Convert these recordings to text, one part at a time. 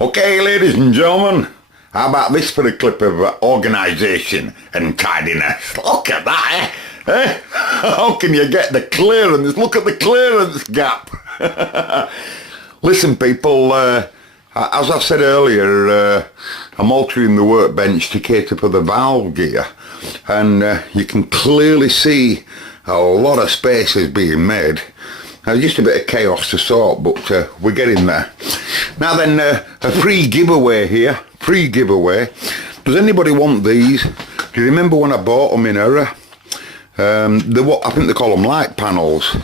Okay, ladies and gentlemen, how about this for a clip of organisation and tidiness? Look at that, eh? How can you get the clearance? Look at the clearance gap. Listen, people, as I said earlier, I'm altering the workbench to cater for the valve gear, and you can clearly see a lot of space is being made. Just a bit of chaos to sort, but we're getting there. Now then, a free giveaway here. Free giveaway. Does anybody want these? Do you remember when I bought them in error? I think they call them light panels.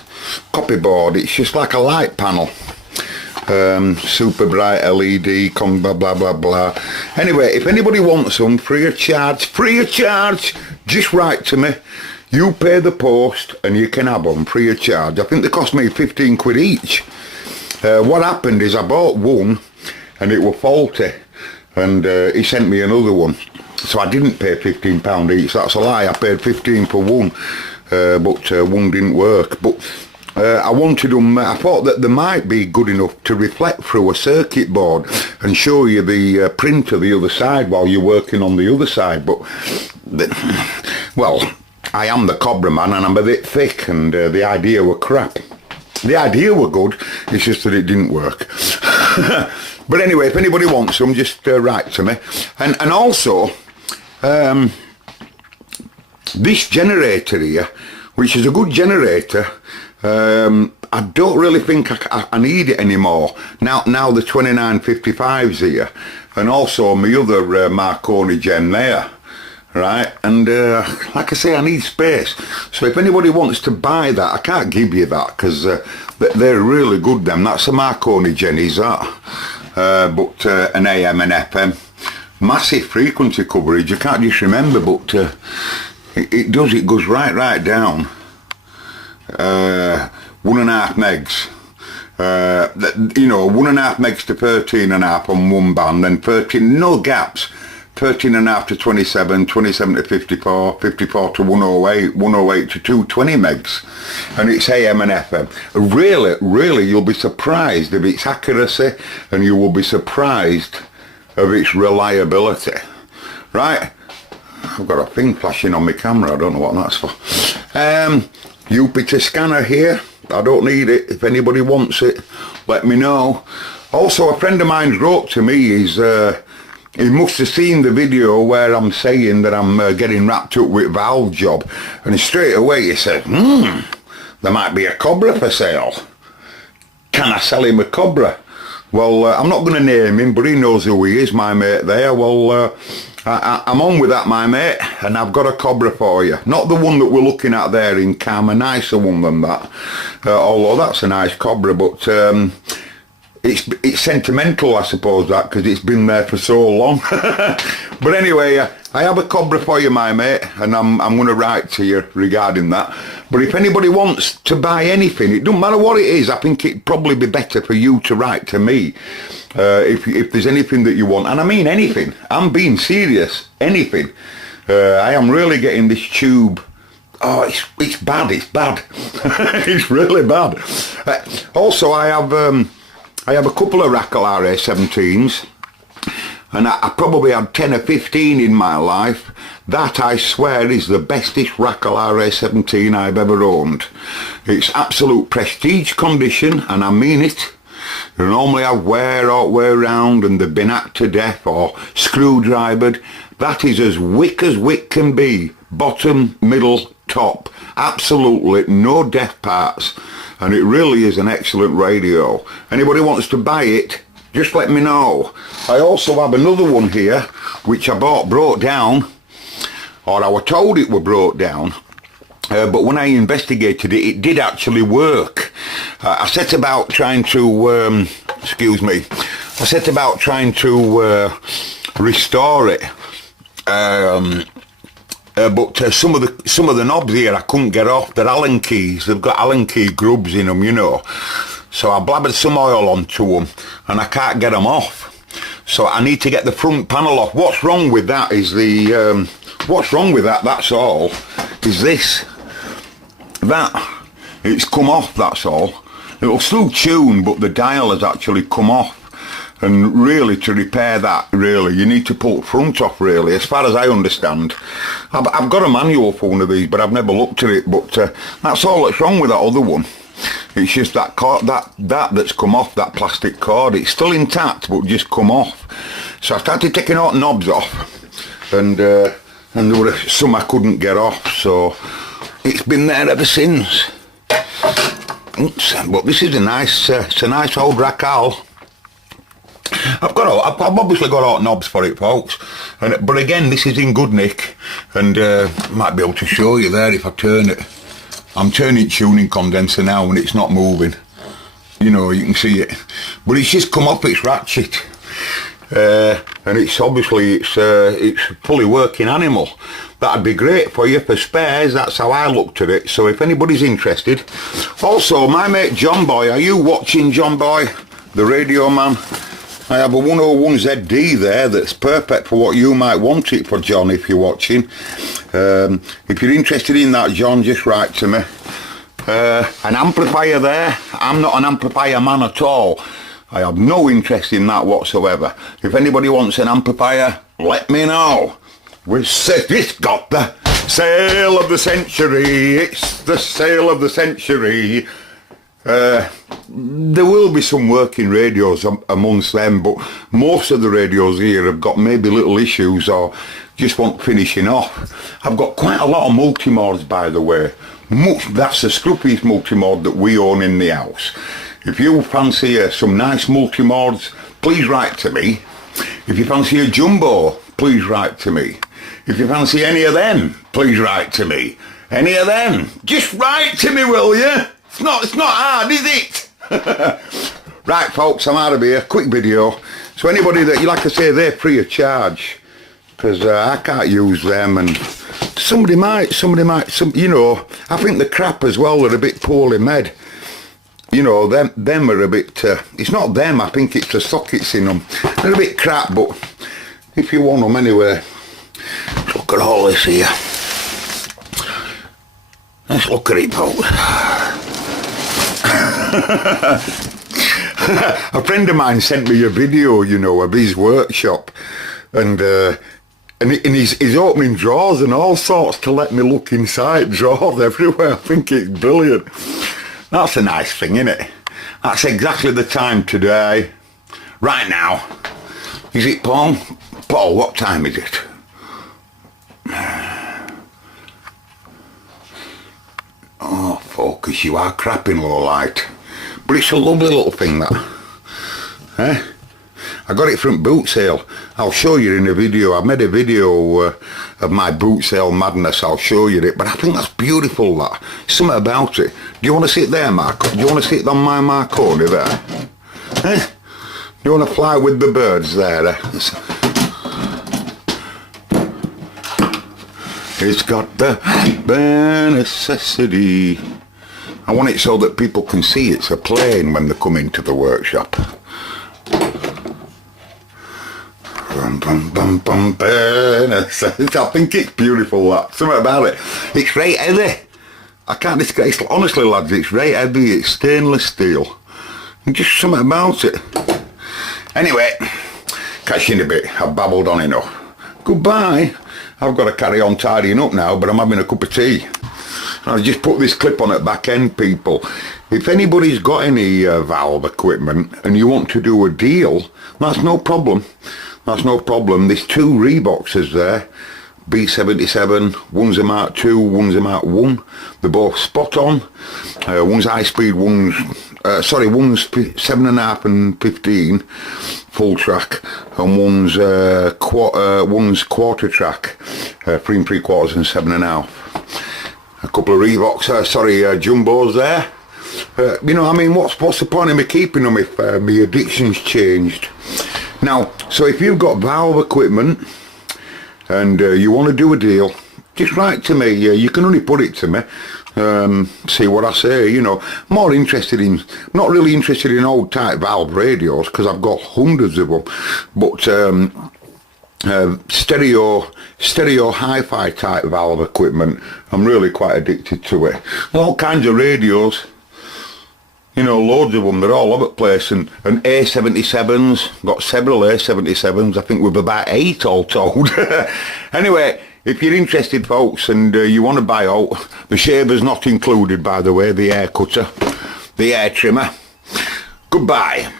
Copy board. It's just like a light panel. Super bright LED, blah blah blah blah. Anyway, if anybody wants them, free of charge, just write to me. You pay the post and you can have them free of charge. I think they cost me 15 quid each. What happened is I bought one and it was faulty, and he sent me another one. So I didn't pay £15 each. That's a lie. I paid 15 for one, but one didn't work. But I wanted them, I thought that they might be good enough to reflect through a circuit board and show you the print of the other side while you're working on the other side. But, well, I am the Cobra man and I'm a bit thick, and the idea were crap. The idea were good, it's just that it didn't work. But anyway, if anybody wants them, just write to me. And also, this generator here, which is a good generator, I don't really think I need it anymore. Now the 2955's here, and also my other Marconi gen there. Right, and like I say, I need space. So if anybody wants to buy that, I can't give you that because they're really good, them. That's a Marconi Jenny's, that. But an AM and FM. Massive frequency coverage. I can't just remember, but it goes right down. 1.5 megs. 1.5 megs to 13.5 on one band, then 13, no gaps. 13.5 to 27, 27 to 54, 54 to 108, 108 to 220 megs. And it's AM and FM. Really, you'll be surprised of its accuracy, and you will be surprised of its reliability. Right? I've got a thing flashing on my camera, I don't know what that's for. Jupiter scanner here. I don't need it. If anybody wants it, let me know. Also, a friend of mine wrote to me, he must have seen the video where I'm saying that I'm getting wrapped up with valve job, and straight away he said, there might be a Cobra for sale. Can I sell him a Cobra? Well, I'm not going to name him, but he knows who he is, my mate there. Well, I'm on with that, my mate, and I've got a Cobra for you. Not the one that we're looking at there in Cam, a nicer one than that. Although that's a nice Cobra, but it's sentimental, I suppose, that, because it's been there for so long. But anyway, I have a Cobra for you, my mate, and I'm going to write to you regarding that. But if anybody wants to buy anything, it doesn't matter what it is, I think it'd probably be better for you to write to me. If there's anything that you want, and I mean anything, I'm being serious, anything. I am really getting this tube. Oh, it's bad, it's really bad. Also, I have a couple of Rackle RA17s, and I probably had 10 or 15 in my life. That, I swear, is the bestest Rackle RA17 I've ever owned. It's absolute prestige condition, and I mean it. They normally have wear all the way around, and they've been hacked to death or screwdrivered. That is as wick can be. Bottom, middle, top. Absolutely no death parts. And it really is an excellent radio. Anybody wants to buy it, just let me know. I also have another one here, which I broke down, or I was told it were broke down, but when I investigated it, it did actually work. I set about trying to, restore it. But some of the knobs here I couldn't get off. They're Allen keys. They've got Allen key grubs in them, you know. So I blabbered some oil onto them, and I can't get them off. So I need to get the front panel off. What's wrong with that is that's all, is this. It's come off, that's all. It'll still tune, but the dial has actually come off. And really, to repair that, really, you need to pull the front off, really, as far as I understand. I've got a manual for one of these, but I've never looked at it. But that's all that's wrong with that other one. It's just that cord, that's come off, that plastic cord. It's still intact, but just come off. So I started taking all the knobs off, and there were some I couldn't get off. So it's been there ever since. Oops, but this is a nice old Racal. I've obviously got all knobs for it, folks, but again, this is in good nick, and might be able to show you there if I turn it. I'm turning tuning condenser now and it's not moving, you know, you can see it, but it's just come off its ratchet, and it's obviously it's a fully working animal. That'd be great for you for spares. That's how I looked at it. So if anybody's interested. Also, my mate John Boy, are you watching, John Boy, the radio man? I have a 101ZD there that's perfect for what you might want it for, John, if you're watching. If you're interested in that, John, just write to me. An amplifier there. I'm not an amplifier man at all. I have no interest in that whatsoever. If anybody wants an amplifier, let me know. It's got the sale of the century. It's the sale of the century. There will be some working radios amongst them, but most of the radios here have got maybe little issues or just want finishing off. I've got quite a lot of multi-mods, by the way. That's the screw-piece multi-mod that we own in the house. If you fancy some nice multi-mods, please write to me. If you fancy a jumbo, please write to me. If you fancy any of them, please write to me. Any of them, just write to me, will you? It's not hard, is it? Right, folks, I'm out of here. Quick video. So anybody that, like I say, they're free of charge, because I can't use them, and somebody might, you know, I think the crap as well are a bit poorly made. You know, them are a bit, it's not them, I think it's the sockets in them. They're a bit crap, but if you want them anyway, look at all this here. Let's look at it, folks. A friend of mine sent me a video, you know, of his workshop, and he's opening drawers and all sorts to let me look inside, drawers everywhere. I think it's brilliant. That's a nice thing, isn't it? That's exactly the time today. Right now. Is it, Paul? Paul, what time is it? Oh, focus, you are crapping low light. But it's a lovely little thing, that. Eh? I got it from boot sale. I'll show you in a video. I made a video of my boot sale madness. I'll show you it. But I think that's beautiful, that. Something about it. Do you want to sit there, Marco? Do you want to sit on my Marconi there? Eh? Do you want to fly with the birds there? It's got the bare necessity. I want it so that people can see it's a plane when they come into the workshop. Bare necessity. I think it's beautiful, that. Something about it. It's very heavy. I can't describe it. Honestly, lads, it's very heavy. It's stainless steel. And just something about it. Anyway, catch you in a bit. I've babbled on enough. Goodbye. I've got to carry on tidying up now, but I'm having a cup of tea. I'll just put this clip on at back end, people. If anybody's got any valve equipment and you want to do a deal, that's no problem. That's no problem. There's two Reeboxes there. B77, one's a Mark II, one's a Mark 1. They're both spot on. One's high speed, one's 7.5 and 15 full track, and one's quarter track, 3 3/4 and 7.5. A couple of Reeboks, jumbos there. You know, I mean, what's the point of me keeping them if my addiction's changed? Now, so if you've got valve equipment and you want to do a deal, just write to me. You can only put it to me. See what I say, you know. Not really interested in old type valve radios, because I've got hundreds of them, but stereo hi-fi type valve equipment, I'm really quite addicted to it. All kinds of radios. You know, loads of them, they're all over the place, and A77s, got several A77s, I think we've about 8 all told. Anyway, if you're interested folks, and you want to buy out, the shaver's not included by the way, the hair cutter, the hair trimmer. Goodbye.